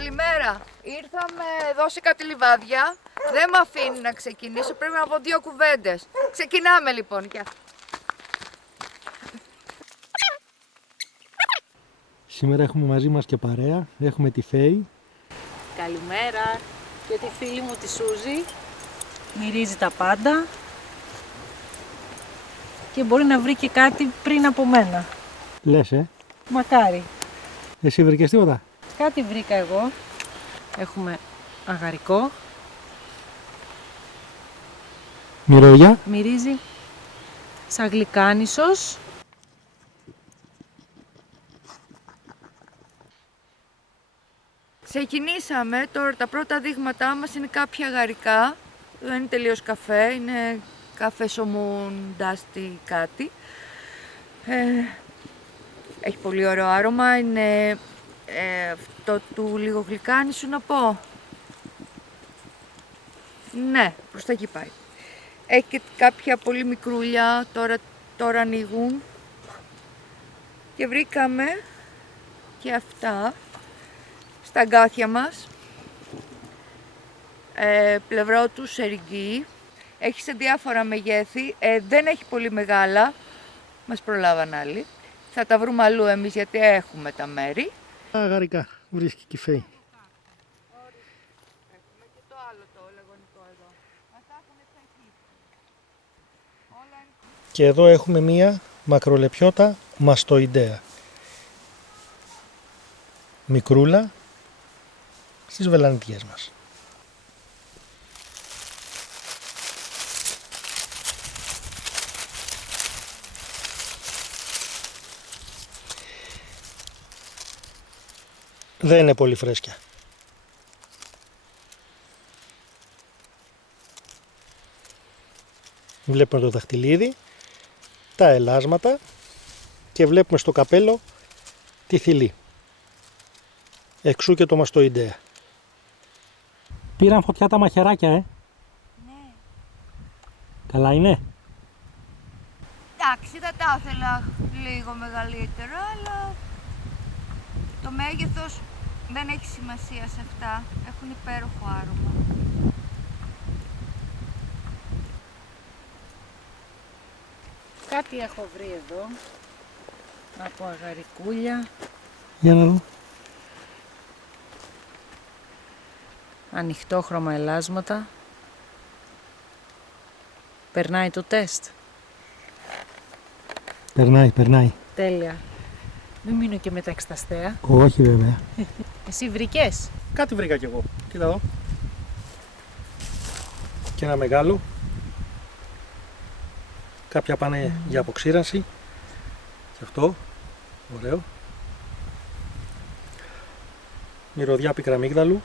Καλημέρα. Ήρθαμε εδώ σε κάτι λιβάδια. Δεν με αφήνει να ξεκινήσω. Πρέπει να πω 2 κουβέντες. Ξεκινάμε λοιπόν. Σήμερα έχουμε μαζί μας και παρέα. Έχουμε τη Φέη. Καλημέρα. Και τη φίλη μου τη Σούζη. Μυρίζει τα πάντα. Και μπορεί να βρει και κάτι πριν από μένα. Λες, Μακάρι. Εσύ βρήκες τίποτα? Κάτι βρήκα εγώ. Έχουμε αγαρικό. Μυρωδιά. Μυρίζει σαν γλυκάνισος. Ξεκινήσαμε. Τώρα τα πρώτα δείγματά μας είναι κάποια αγαρικά. Δεν είναι τελείως καφέ. Είναι καφέ σομούν, ντάστι, κάτι. Έχει πολύ ωραίο άρωμα. Είναι αυτό του λίγο γλυκάνισου να πω. Ναι, προς τα εκεί πάει. Έχει και κάποια πολύ μικρούλια, τώρα ανοίγουν. Και βρήκαμε και αυτά στα αγκάθια μας. Πλευρό του σεριγγί. Έχει σε διάφορα μεγέθη. Δεν έχει πολύ μεγάλα. Μας προλάβαν άλλοι. Θα τα βρούμε αλλού εμείς γιατί έχουμε τα μέρη. Αγαρικά βρίσκει και η Φέη. Έχουμε και το άλλο το λαγωνικό εδώ. Μας τα έχουν εξαγγείλει. Και εδώ έχουμε μία μακρολεπιώτα μαστοϊντέα. Μικρούλα στις βελανιτιές μας. Δεν είναι πολύ φρέσκια. Βλέπουμε το δαχτυλίδι, τα ελάσματα και βλέπουμε στο καπέλο τη θηλή. Εξού και το μαστοϊντέα. Πήραν φωτιά τα μαχαιράκια, Ναι. Καλά είναι. Εντάξει, θα τα ήθελα λίγο μεγαλύτερα, αλλά το μέγεθος δεν έχει σημασία σε αυτά. Έχουν υπέροχο άρωμα. Κάτι έχω βρει εδώ. Από αγαρικούλια. Για να δω. Ανοιχτόχρωμα ελάσματα. Περνάει το τεστ. Περνάει. Τέλεια. Μην μείνω και μεταξύ τα αστέα. Όχι βέβαια. Εσύ βρήκες? Κάτι βρήκα κι εγώ. Κοίτα εδώ. Και ένα μεγάλο. Κάποια πάνε για αποξήρανση. Και αυτό. Ωραίο. Μυρωδιά πικραμίγδαλου.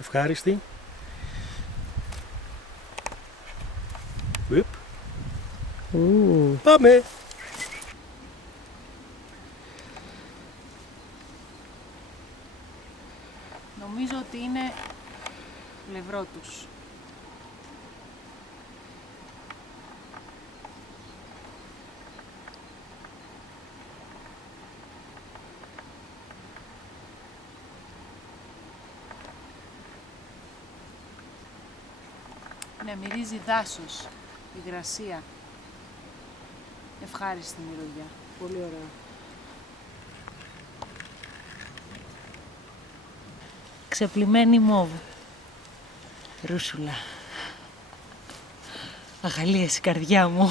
Ευχάριστη. Πάμε! Νομίζω ότι είναι πλευρό τους. Ναι, μυρίζει δάσος, υγρασία. Ευχάριστη μυρωδιά. Πολύ ωραία. Ξεπλημμένη μόβ. Ρούσουλα. Αγαλίασε η καρδιά μου.